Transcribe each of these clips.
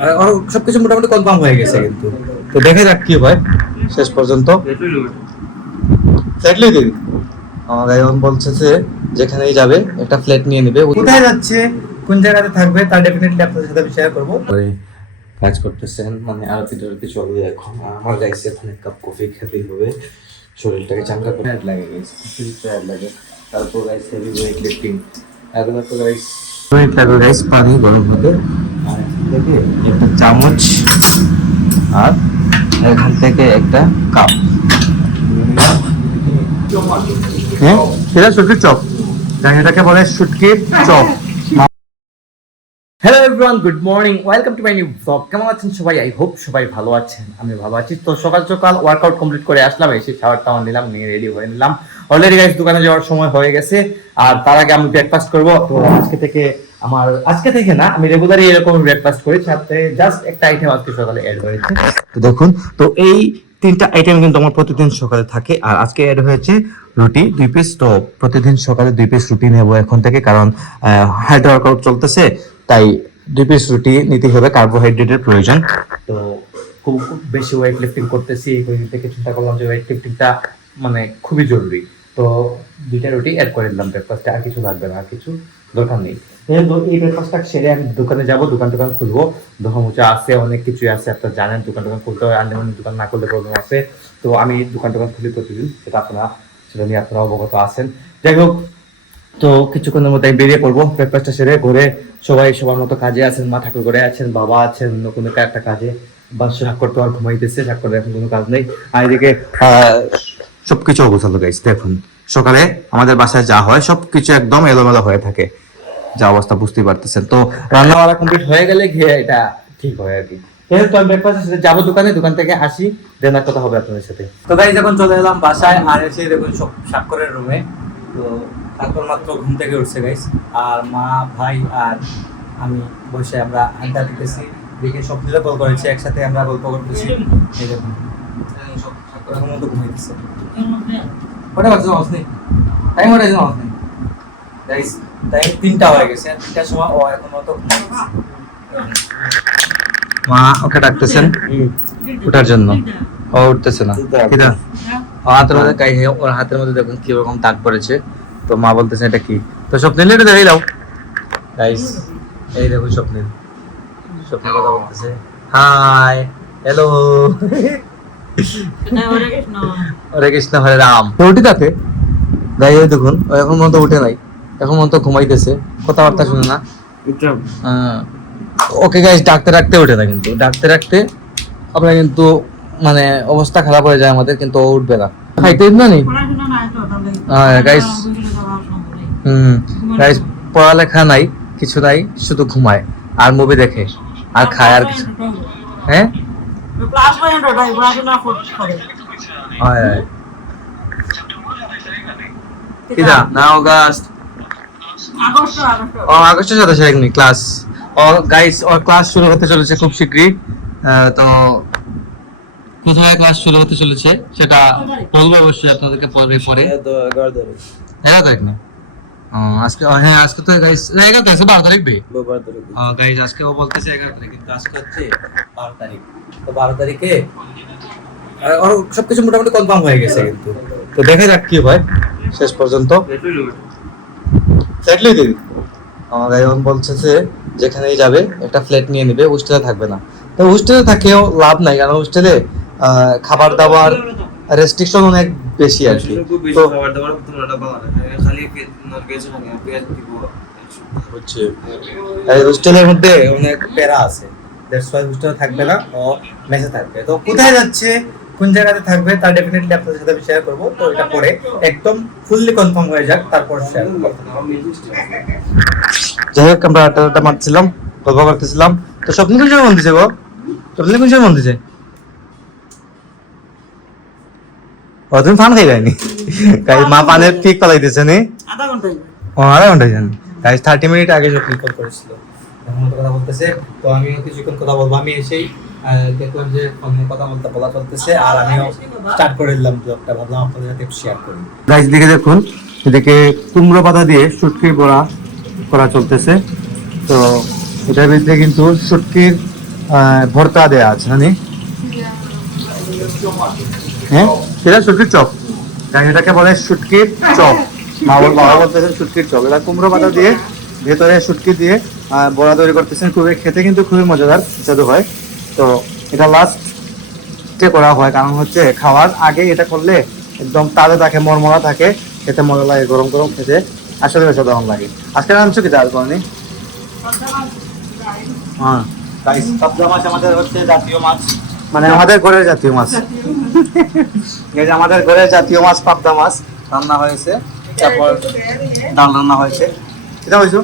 আর সবকিছু মোটামুটি কনফার্ম হয়ে গেছে, কিন্তু তো দেখে যাক কি হয় শেষ পর্যন্ত। ফ্ল্যাট লই দিবি। আমার এখন বলছে যে যেখানেই যাবে একটা ফ্ল্যাট নিয়ে নেবে। কোথায় যাচ্ছে, কোন জায়গাতে থাকবে, তা ডেফিনেটলি আপনাদের সাথে আমি শেয়ার করবো। কাজ করতেছেন মানে আরতি টারতি চলবে এখন। আমার গাইছে এখন এক কাপ কফি খেতেই হবে, শরীরটাকে চাঙ্গা করে লাগে গাইছে, টায়ার লাগে। তারপর গাইস হেভি ওয়েট লিফটিং, এগুলো তো গাইস ওয়েট লাগে গাইস। পানি গরম হতে, আর থেকে একটা চামচ, আর এখান থেকে একটা কাপ। হ্যাঁ, এটা শুটকির চপ, এটাকে বলে শুটকির chop. Hello everyone, good morning, welcome to my new blog. কেমন আছেন সবাই? আই হোপ সবাই ভালো আছেন, আমি ভালো আছি। তো সকাল সকাল ওয়ার্কআউট কমপ্লিট করে আসলাম, এসে শাওয়ার টাওয়ার নিলাম, নিয়ে রেডি হয়ে নিলাম। অলরেডি গাইস দোকানে যাওয়ার সময় হয়ে গেছে, আর তার আগে আমি ব্রেকফাস্ট করব। তো আজকে থেকে না, আমি রেগুলারই এরকম ব্রেকফাস্ট করি, সাথে জাস্ট একটা আইটেম আজকে সকালে অ্যাড হয়েছে। তো দেখুন, তো এই তিনটা আইটেম কিন্তু আমার প্রতিদিন সকালে থাকে, আর আজকে অ্যাড হয়েছে রুটি 2 পিস। তো প্রতিদিন সকালে 2 পিস রুটি নেবো এখন থেকে, কারণ হার্ড ওয়ার্কআউট চলতেছে, তাই 2 পিস রুটি নিতে হবে, কার্বোহাইড্রেটের প্রয়োজন। তো খুব বেশি ওয়েট লিফটিং করতেছি, এই কয়েকদিন থেকে চিন্তা করলাম যে ওয়েট লিফটিংটা মানে খুবই জরুরি। তো 2টা রুটি অ্যাড করে দিলাম ব্রেকফাস্টে, আর কিছু লাগবে না, আর কিছু দরকার নেই। এই ব্রেকফাস্টটা সেরে আমি দোকানে যাবো, দোকান খুলবো। দোকান মোচা আছে, অনেক কিছুই আছে, আপনারা জানেন। দোকান খুলতে হয়, আনলিমিটেড দোকান না করলে প্রবলেম আছে। তো আমি দোকান খুলি প্রতিদিন, সেটা নিয়ে আপনারা অবগত আছেন। যাই হোক, তো কিছুক্ষণের মধ্যে বেরিয়ে পড়বো ব্রেকফাস্টটা সেরে। ঘরে সবাই সবার মতো কাজে আছেন, মা ঠাকুর ঘরে আছেন, বাবা আছেন অন্য কোনো একটা কাজে, বা স্বাক্ষর তো আর ঘুমাইতেছে, স্বাক্ষর এখন কোনো কাজ নেই। আর এদিকে সবকিছু অবস্থা গাইস দেখুন, সকালে আমাদের বাসায় যা হয় সবকিছু একদম এলোমেলো হয়ে থাকে, যা অবস্থা বুঝতেই পারতেছেন। তো রান্না বান্না কমপ্লিট হয়ে গেলে গিয়ে এটা ঠিক হয় আর কি। তো আমি ব্রেকফাস্টের সাথে যাবো দোকানে, দোকান থেকে আসি, দেন আর কথা হবে আপনাদের সাথে। তো গাইস এখন চলে এলাম বাসায়, আর এসে দেখুন সব স্বাক্ষরের রুমে। তো তারপর মাত্র ঘুম থেকে উঠছে গাইস, আর মা, ভাই আর আমি বসে আমরা আড্ডা দিতেছি। দেখে সব মিলে কল করেছে, একসাথে আমরা গল্প করতেছি। এই দেখুন সব স্বাক্ষরের মতো ঘুমাইতেছে। কটা বাজে জানাস নেই, টাইম ওটা জানাস নেই গাইস, টাইম 3টা হয়ে গেছে, 3টার সময় ও এখন মতো ঘুমাইতেছে। মা ওকে ডাকতেছেন ওঠার জন্য, ও উঠতেছে না। কিনা হাতের মধ্যে ওর হাতের মধ্যে দেখুন কি রকম দাগ পড়েছে। তো মা বলতেছে এটা কি? তো স্বপ্নিল এটা দেখাই দাও গাইস, এই দেখুন স্বপ্নিল কথা বলতেছে, হাই হ্যালো হরে কৃষ্ণ হরে রাম। তো উঠি তাতে গাই, ওই দেখুন ও এখন মতো উঠে নাই, এখন মতো ঘুমাইতেছে, কথাবার্তা শুনে না। ওকে গাইস ডাকতে রাখতে ওঠে না, কিন্তু ডাকতে রাখতে আমরা কিন্তু মানে অবস্থা খারাপ হয়ে যায় আমাদের, কিন্তু ও উঠবে না, খাইতে না নেই গাইস। গাইস পড়ালেখা নাই, কিছু নাই, শুধু ঘুমায় আর মুভি দেখে আর খায় আর কিছু। হ্যাঁ কিনা না অগাস্ট আগস্টের 27 তারিখ ক্লাস। গাইস ওর ক্লাস শুরু হতে চলেছে খুব শীঘ্রই। তো কোথায় ক্লাস শুরু হতে চলেছে সেটা বলবো অবশ্যই আপনাদেরকে পরে। 11 তারিখ না আজকে? হ্যাঁ আজকে তো গাইস 11 তারিখ, 12 তারিখ বে গাইস। আজকে ও বলতেছে 11 তারিখ, কিন্তু আজকে হচ্ছে 12 তারিখ। তো 12 তারিখে আর সবকিছু মোটামুটি কনফার্ম হয়ে গেছে, কিন্তু তো দেখে যাক কি হয় শেষ পর্যন্ত। ফ্ল্যাট লই দিবি। আমার এখন বলছে যে যেখানেই যাবে একটা ফ্ল্যাট নিয়ে নেবে, হোস্টেলে থাকবে না। তো হোস্টেলে থাকেও লাভ নাই, কারণ হোস্টেলে খাবার দাবার রেস্ট্রিকশন অনেক বেশি আর কি। তো হচ্ছে এই হোস্টেলের মধ্যে অনেক প্যারা আছে, দ্যাটস ওয়াই হোস্টেলে থাকবে না, ও মেসে থাকবে। তো কোথায় যাচ্ছে, কোন জায়গাতে থাকবে, তা ডেফিনেটলি আপনাদের সাথে আমি শেয়ার করবো। তো এটা পরে একদম ফুললি কনফার্ম হয়ে যাক, তারপর শেয়ার করবো। যাই হোক, আমরা আড্ডা মারছিলাম, গল্প করতেছিলাম। তো স্বপ্ন কোন সময় মন দিছে গো? স্বপ্ন কোন সময় মন দিছে? ও তুমি ফান খাই যায়নি গাইস, মা পানের ঠিক পালাই দিছে নি আধা ঘন্টায় জানি গাইস। 30 মিনিট আগে স্বপ্ন কল করেছিল, এখন তো কথা বলতেছে। তো আমিও কিছুক্ষণ কথা বলবো, আমি এসেই দেখলাম যে ফোনে কথা বলা চলতেছে, আর আমিও স্টার্ট করে দিলাম ব্লগটা, ভাবলাম আপনাদের সাথে শেয়ার করি। গাইস দিকে দেখুন, এদিকে কুমড়ো পাতা দিয়ে শুটকির বড়া করা চলতেছে। তো এটার ভিতরে কিন্তু শুটকির ভর্তা দেওয়া আছে মানে হ্যাঁ সেটা শুটকির চপ, কারণ এটাকে বলে শুটকির চপ। বাবা বলতেছেন শুটকির চপ, এটা কুমড়ো পাতা দিয়ে ভেতরে শুটকি দিয়ে বড়া তৈরি করতেছেন। খুবই খেতে কিন্তু খুবই মজাদার সুস্বাদু হয়। তো এটা লাস্টে করা হয়, কারণ হচ্ছে খাওয়ার আগে এটা করলে একদম তাজা থাকে, মরমরা থাকে, খেতে মজা লাগে, গরম গরম খেতে আসলে অসাধারণ লাগে। আজকে রাঁধছো কি চাল করেনি? হ্যাঁ পাবদা মাছ আমাদের হচ্ছে জাতীয় মাছ, মানে আমাদের ঘরের জাতীয় মাছ। এই যে আমাদের ঘরের জাতীয় মাছ পাবদা মাছ রান্না হয়েছে, তারপর ডাল রান্না হয়েছে। এটা হয়েছে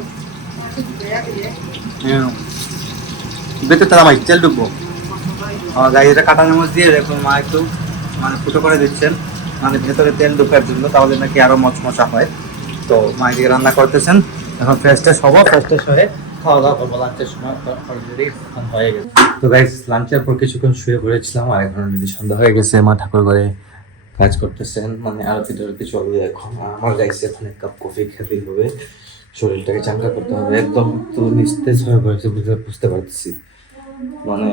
বেতে তারা মাছ তেল ডুববো গাড়ি, এটা কাটা চামচ দিয়ে দেখুন মা একটু মানে ফুটো করে দিচ্ছেন, মানে ভেতরে তেল ঢোকার জন্য, তাহলে নাকি আরো মচমচা হয়। তো মা এদিকে রান্না করতেছেন, এখন ফ্রেশ ট্রেশ হবো, ফ্রেশ ট্রেশ হয়ে খাওয়া দাওয়া করবো। লাঞ্চের সময় অলরেডি হয়ে গেছে। তো গাইস লাঞ্চের পর কিছুক্ষণ শুয়ে পড়েছিলাম, আর এখন অলরেডি সন্ধ্যা হয়ে গেছে। মা ঠাকুর ঘরে কাজ করতেছেন, মানে আরতি টারতি চলবে এখন। আমার গাইছে এখন এক কাপ কফি খেতেই হবে, শরীরটাকে চাঙ্গা করতে হবে। একদম তো নিস্তেজ হয়ে পড়েছে, বুঝতে পারতেছি। মানে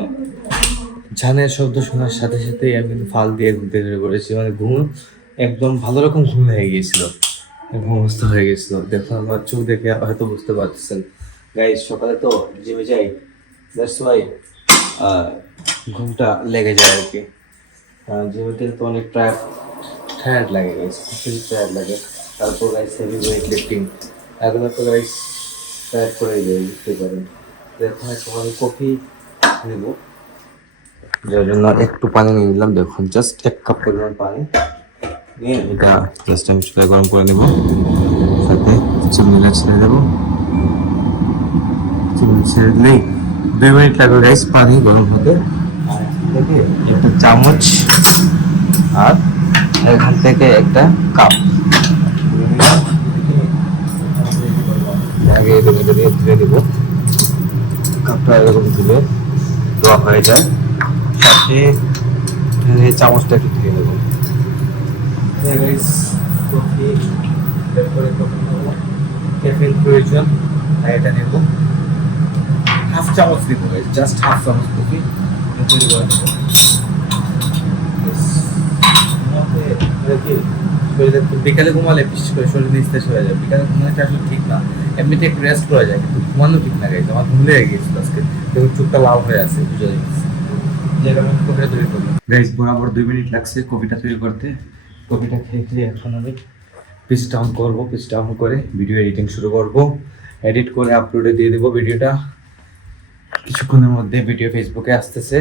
ঝানের শব্দ শোনার সাথে সাথে আমি কিন্তু ফাল দিয়ে ঘুরতে শুরু করেছি, মানে ঘুম একদম ভালো রকম ঘুম হয়ে গিয়েছিল, ঘুম অবস্থা হয়ে গেছিল। দেখুন আমার চোখ দেখে হয়তো বুঝতে পারতেছেন। গাইস সকালে তো জিমে যাই, দ্যাটস ওয়াই ঘুমটা লেগে যায় আর কি। জিমেতে তো অনেক টায়ার্ড লাগে গাইস, খুবই টায়ার্ড লাগে। তারপর গাইস হেভি ওয়েট লিফটিং, এগুলো তো গাইস টায়ার্ড করে যায়, বুঝতে পারেন। দেখুন একটু কফি নেব, যার জন্য একটু পানি নিয়ে নিলাম। দেখুন জাস্ট 1 কাপ পরিমাণ পানি নিয়ে এটা জাস্ট আমি চুলায় গরম করে নেব, সাথে চিনি ছেড়ে দেবো। চিনি ছেড়ে দিলেই 2 মিনিট লাগবে গাইস পানি গরম হতে। আর থেকে একটা চামচ আর এখান থেকে একটা কাপ আগে এটা দিয়ে ধুয়ে দিব। কাপটা এরকম ধুলে ধোয়া হয়ে যায়, সাথে চামচটা একটু ধুয়ে নেব। ক্যাফেন প্রয়োজন, এটা নেব হাফ চামচ দিব, জাস্ট হাফ চামচ কফি তৈরি করে নেব। বিকালে ঘুমালে বিশেষ করে শরীর নিস্তেজ হয়ে যায়। বিকালে ঘুমানোটা আসলে ঠিক না, এমনিতে একটু রেস্ট করা যায়, কিন্তু ঘুমানো ঠিক না গাইছে। আমার ঘুম লেগে গিয়েছিল আজকে, দেখুন চোখটা লাল হয়ে আছে, বুঝে যাচ্ছে। কফিটা তৈরি করবো গাইস, বরাবর 2 মিনিট লাগছে কফিটা তৈরি করতে। কফিটা খেয়ে এখন আমি পিসটা অন করবো, পিসটা অন করে ভিডিও এডিটিং শুরু করবো। এডিট করে আপলোডে দিয়ে দেবো ভিডিওটা। কিছুক্ষণের মধ্যে ভিডিও ফেসবুকে আসতেছে,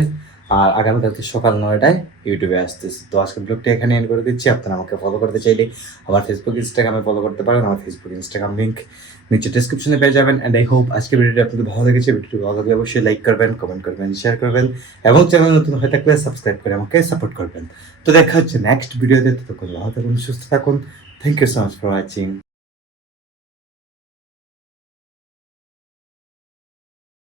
আর আগামীকালকে সকাল 9টায় ইউটিউবে আসতেছে। তো আজকের ব্লগটা এখানে এন্ড করে দিচ্ছি। আপনারা আমাকে ফলো করতে চাইলে আমার ফেসবুক ইনস্টাগ্রামে ফলো করতে পারেন। আমার ফেসবুক ইনস্টাগ্রাম লিঙ্ক নিচে ডিসক্রিপশনে পেয়ে যাবেন। অ্যান্ড আই হোপ আজকের ভিডিওটি আপনাদের ভালো লেগেছে। ভিডিওটি ভালো লাগলে অবশ্যই লাইক করবেন, কমেন্ট করবেন, শেয়ার করবেন, এবং চ্যানেল নতুন হয়ে থাকলে সাবস্ক্রাইব করে আমাকে সাপোর্ট করবেন। তো দেখা হচ্ছে নেক্সট ভিডিওতে। ততক্ষণ ভালো থাকুন, সুস্থ থাকুন। Thank you so much for watching.